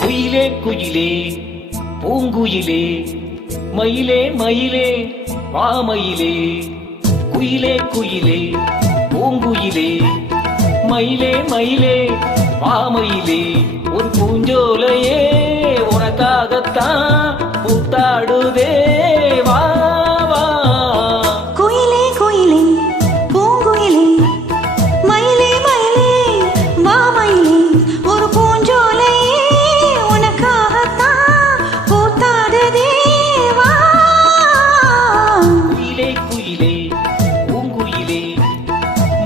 குயிலே குயிலே பூங்குயிலே மயிலே மயிலே வாமயிலே குயிலே குயிலே பூங்குயிலே மயிலே மயிலே வாமயிலே ஒரு பூஞ்சோலையே உனக்காகத்தான் பூத்தாடுதே வா வா. குயிலே குயிலே பூங்குயிலே மயிலே மயிலே வாமயிலே ஒரு பூஞ்சோலையே உனக்காகத்தான் பூத்தாடுதே வா. குயிலே குயிலே பூங்குயிலே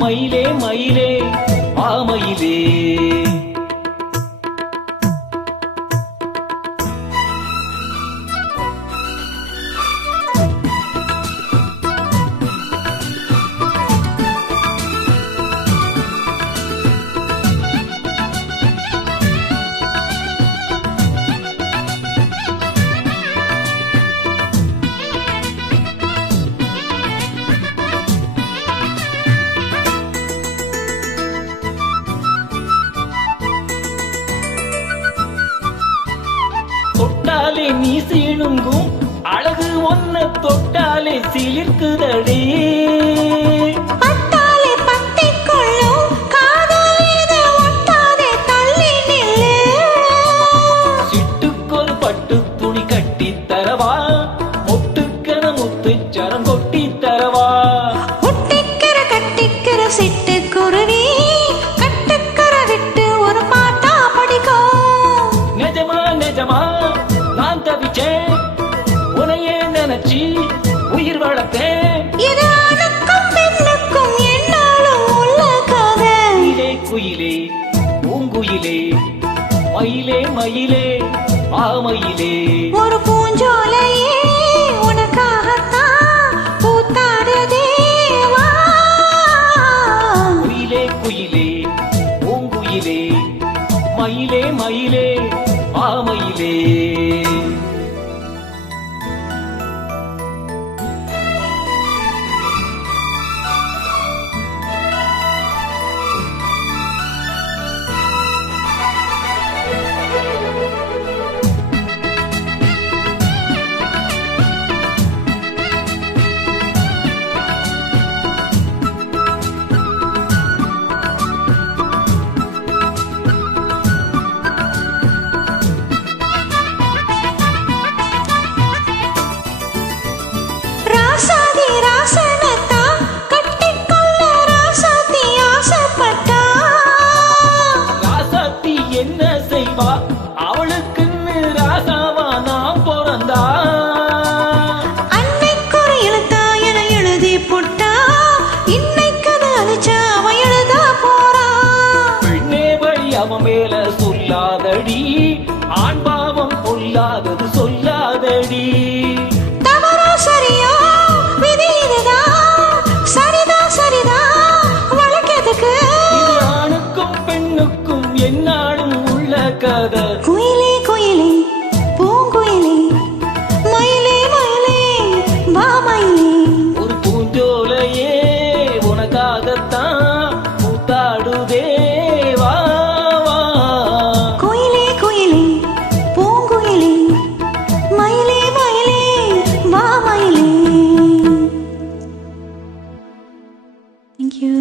மயிலே மயிலே வாமயிலே. தொட்டாலே நீ சீழுங்கும் அழகு ஒன்ன தொட்டாலே சிலிர்க்குதடே. பட்டாலே பத்திக்கொள்ளும் காதல் இது ஒட்டாதே தள்ளி நில்லு. சிட்டுக்கொரு பட்டு துணி கட்டி தரவா முட்டுக்கன முத்துச்சரம் கொட்டி தரவா. ஒட்டிக்கிற கட்டிக்கிற சிட்டுக்குருவி கட்டுக்கர விட்டு ஒரு பாட்டா படிக்கும். நிஜமா நிஜமா நான் தவிச்சேன் உனையே நினைச்சி உயிர் வளர்த்தேன். இது ஆணுக்கும் பெண்ணுக்கும் என்னாலும் உள்ள கதை. குயிலே குயிலே பூங்குயிலே மயிலே மயிலே மாமயிலே ஒரு பூஞ்சோலையே உனக்காகத்தான் பூத்தாடுதே வா. குயிலே குயிலே பூங்குயிலே மயிலே மயிலே மாமயிலே. ராசாதி ராசனத்தான் கட்டிக்கொள்ள ராசாத்தி ஆசைப்பட்டா. ராசாத்தி என்ன செய்வா அவளுக்குன்னு ராசாவா நாம் பிறந்தா. அன்னைக்கொரு எழுத்தா என எழுதி போட்டா இன்னைக்கது அழிச்சா அவன் எழுதா போறா. பெண்ணே வழி அவன் மேல சொல்லாதடி ஆண் பாவம் பொல்லாதது சொல்லாதடி. தவறா சரியோ விதி இதுதான் சரிதான் சரிதான் வழக்கெதுக்கு. இது ஆணுக்கும் பெண்ணுக்கும் என்னாலும் உள்ள கதை. குயிலே குயிலே பூங்குயிலே மயிலே மயிலே வாமயிலே ஒரு பூஞ்சோலையே உனக்காகத்தான் பூத்தாடுதே வா வா. குயிலே குயிலே பூங்குயிலே மயிலே மயிலே வாமயிலே. Thank you.